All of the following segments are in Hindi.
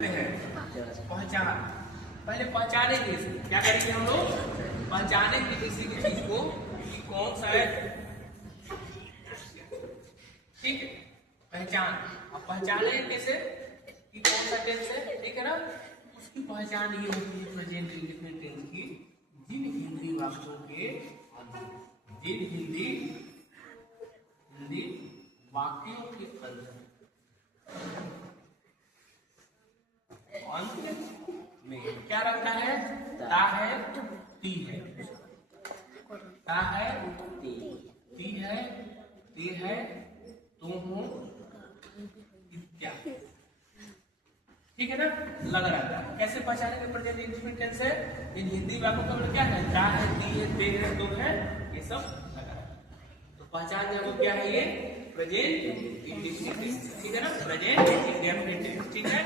पहचान। पहले पहचानेंगे इसको, क्या करेंगे हम लोग? पहचानेंगे किसी भी चीज को कि कौन सा है, ठीक है, पहचान। अब पहचाने कैसे कि कौन सा टेंस है, ठीक है ना? उसकी पहचान ये होती है प्रेजेंट इंडेफिनिट टेंस की, जिन हिंदी वाक्यों के जिन हिंदी वाक्यों के अंत में क्या रखता है? ता है, ती है, ता है, ती है, ते है, तुम हो, इत्यादि, ठीक है ना? लग रहा है। कैसे पहचानेंगे प्रेजेंट इंडेफिनिट टेंस है? इन हिंदी वाक्यों का मतलब क्या है? ता है, ती है, ते है, तुम है, ये सब लगा है। तो पहचान जाओ क्या है ये? प्रेजेंट इंडेफिनिट टेंस, ठीक है ना? प्रेजेंट इंडेफिनिट टेंस, ठीक है?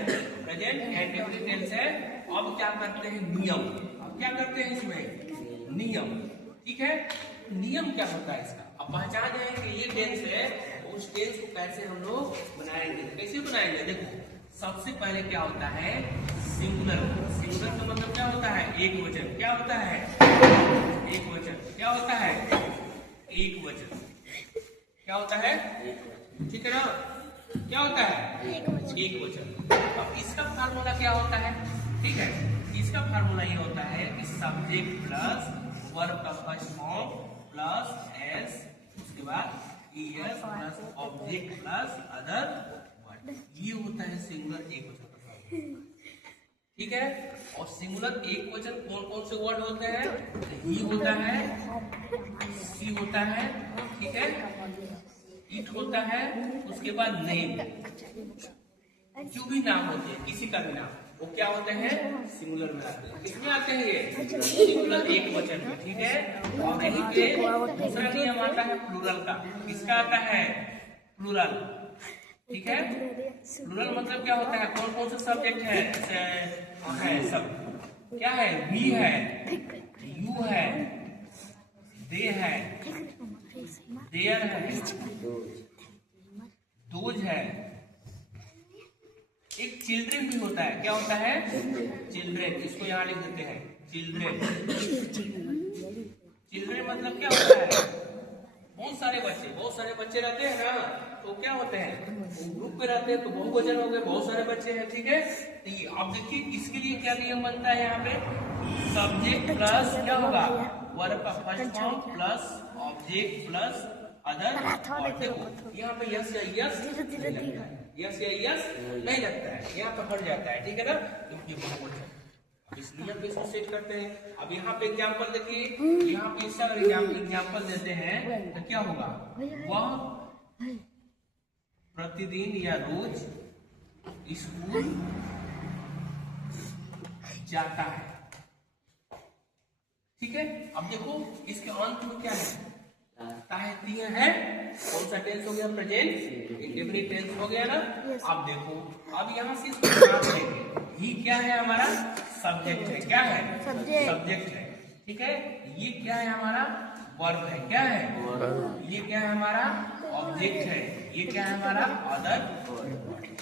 प्रेजेंट इंडेफिनिट टेंस है। अब क्या करते हैं? नियम। अब क्या करते हैं इसमें? नियम, ठीक है? नियम क्या होता है इसका? अब पहचान जाए कि ये टेंस है, उस टेंस को कैसे हम लोग बनाएंगे? कैसे बनाएंगे? देखो, सबसे पहले क्या होता है? सिंगुलर। सिंगुलर का मतलब क्या होता है? एक वचन। क्या होता है? एक वचन। क्या होता है? एक वचन। क्या होता है? ठीक है ना? क्या होता है? एक वचन। अब इसका फार्मूला क्या होता है? ठीक है, इसका फार्मूला ये होता है कि सब्जेक्ट प्लस वर्ब का फर्स्ट फॉर्म प्लस एस, उसके बाद ES plus object plus other word, ये होता है सिंगुलर एक वचन का फार्मूला, ठीक है? और सिंगुलर एक वचन कौन कौन से वर्ड होते हैं? ही होता है, सी होता है, ठीक है, इट होता है, उसके बाद नेम, जो भी नाम होते हैं, किसी का भी नाम, वो क्या होते हैं? सिंगुलर में आते हैं। किसमें आते हैं ये? सिंगुलर एक वचन में, ठीक है? और यहीं पे दूसरा नियम आता है प्लूरल का। किसका आता है? प्लूरल, ठीक है? प्लूरल मतलब क्या होता है? कौन कौन सा सब्जेक्ट है सब, क्या है? वी है, यू है, दे है, देयर है, दोज है, एक चिल्ड्रेन भी होता है। क्या होता है? चिल्ड्रेन। इसको यहाँ लिख देते हैं, चिल्ड्रेन। चिल्ड्रेन मतलब क्या होता है? बहुत सारे बच्चे रहते हैं ना, तो क्या होते हैं? ग्रुप में रहते हैं तो बहुवचन हो गए, बहुत सारे बच्चे हैं, ठीक है? तो अब देखिए इसके लिए क्या नियम बनता है यहाँ पे? सब्जेक्ट प्लस क्या होगा? वर्ब का first form plus object plus other. और देखो यहाँ पे यस या यस, यस या यस नहीं लगता है, यहाँ पे हट जाता है, ठीक है ना? क्योंकि बहुवचन। इस नियम पे इसको सेट करते हैं। अब यहाँ पे एग्जाम्पल देखिए, यहाँ पे इसका एग्जाम्पल देते हैं तो क्या होगा? वह प्रतिदिन या रोज स्कूल जाता है, ठीक है? अब देखो इसके अंत में क्या है? ताहतियां है। कौन सा टेंस हो गया? प्रेजेंट इंडेफिनिट टेंस हो गया ना? अब देखो, अब यहाँ से इसको नाम देंगे। ही क्या है? हमारा सब्जेक्ट है। क्या है? सब्जेक्ट है, ठीक है? ये क्या है? हमारा वर्ब है। क्या है? ये क्या है? हमारा ऑब्जेक्ट है। ये क्या है? हमारा अदर।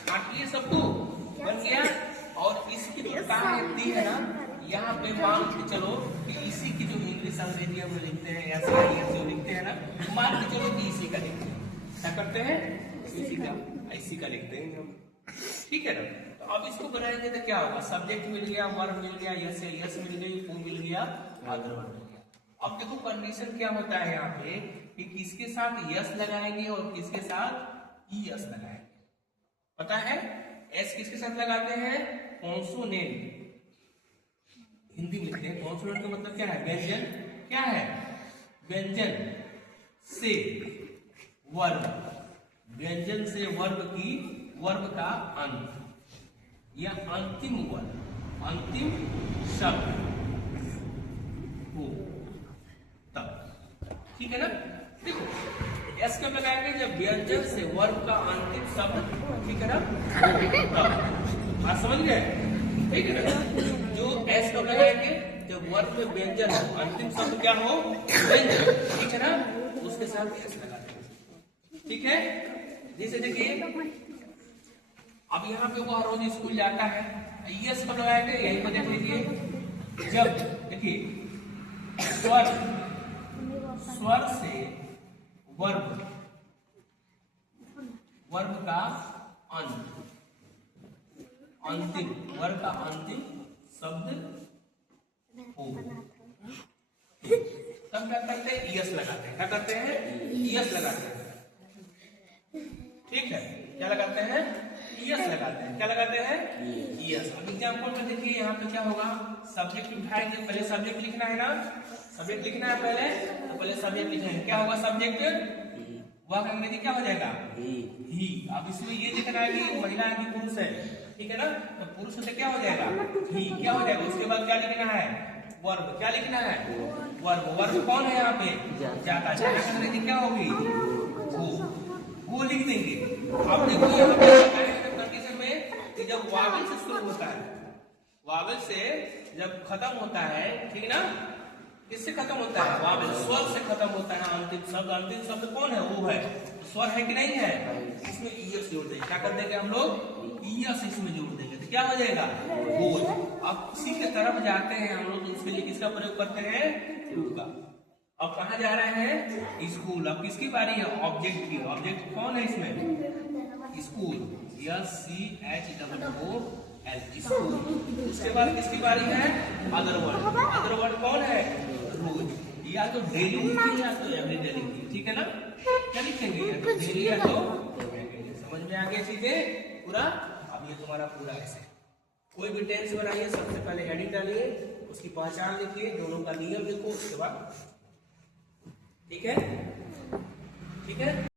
काटिए सबको, बन गया। और इसकी जो ताहती है ना, यहाँ पे मान के चलो कि इसी की जो इंग्लिश अंग्रेजी में लिखते हैं या जो लिखते हैं ना, मान के चलो कि इसी का लिखते हैं। क्या करते हैं? इसी का लिखते हैं हम, ठीक है ना? तो अब इसको बनाएंगे तो क्या होगा? सब्जेक्ट मिल गया, वर्ब मिल गया, यस मिल गई, टू मिल गया, अदर वर्ड मिल गया। अब देखो कंडीशन क्या होता है यहाँ पे कि किसके साथ यस लगाएंगे और किसके साथ ई यस लगाएंगे। पता है? एस किसके साथ लगाते हैं? कॉन्सोनेंट। हिंदी में लिखते हैं कॉन्सोनेंट का मतलब क्या है? व्यंजन। क्या है? व्यंजन से वर्ब, व्यंजन से वर्ब का अंत या अंतिम वर्ब, अंतिम शब्द हो तब, ठीक है ना? देखो एस कब लगाएंगे? जब व्यंजन से वर्ब का अंतिम शब्द, ठीक है ना, तब। बात समझ गए? ठीक है ना? जो एस कब लगाएंगे? जब वर्ब में व्यंजन अंतिम शब्द क्या हो? व्यंजन, ठीक है ना? उसके साथ एस लगाते हैं, ठीक है? जैसे देखिए अब यहाँ पे वो रोज स्कूल जाता है, ईएस कब लगाएंगे यहीं पर देख लीजिए। जब देखिए स्वर से वर्ब का अंतिम वर्ग का अंतिम शब्द हो, तब क्या करते हैं ईएस लगाते हैं। क्या करते हैं ईएस लगाते हैं, ठीक है। क्या लगाते हैं ईएस लगाते हैं। क्या लगाते हैं ईएस। अब एग्जांपल में देखिए यहाँ पे क्या होगा, सब्जेक्ट उठाएंगे, पहले सब्जेक्ट लिखना है ना, सब्जेक्ट लिखना है पहले, तो पहले सब्जेक्ट लिखेंगे। क्या होगा सब्जेक्ट, वह अंग्रेजी क्या हो जाएगा ही। अब इसमें ये लिखना है कि महिला है कि पुरुष है, ठीक है ना, तो पुरुष से क्या हो जाएगा ही, क्या हो जाएगा। उसके बाद क्या लिखना है वर्ब, क्या लिखना है वर्ब। वर्ब कौन है यहाँ पे जाता, जाता की अंग्रेजी क्या होगी वो लिख देंगे। अब देखो यहाँ पे कंडीशन में कि जब वावेल से शुरू होता है, वावेल से जब खत्म होता है, ठीक ना, किससे खत्म होता है वावेल, स्वर से खत्म होता है ना अंतिम शब्द। अंतिम शब्द कौन है वो है स्वर, है कि नहीं है। इसमें ईएस जोड़ देंगे। क्या कर देंगे हम लोग ईएस इसमें जोड़ देंगे, तो क्या हो जाएगा बोल। अब किसी के तरफ जाते हैं हम लोग, तो उसके लिए किसका प्रयोग करते हैं टू का। अब कहाँ जा रहे हैं स्कूल। अब किसकी बारी है ऑब्जेक्ट की। ऑब्जेक्ट कौन है इसमें स्कूल, SCHOOL स्कूल। उसके बाद किसकी बारी है अदर वर्ड। अदर वर्ड कौन है रोज, या तो डेली लिखेंगे या तो एवरीडे लिखेंगे, ठीक है ना। क्या लिखेंगे या तो डेली या तो एवरीडे। समझ में आ गया चीजें पूरा। अब ये तुम्हारा पूरा ऐसे कोई भी टेंस बनाइए, सबसे पहले हेडिंग डालिए, उसकी पहचान लिखिए, दोनों का नियम लिखो, उसके बाद ठीक है ठीक है।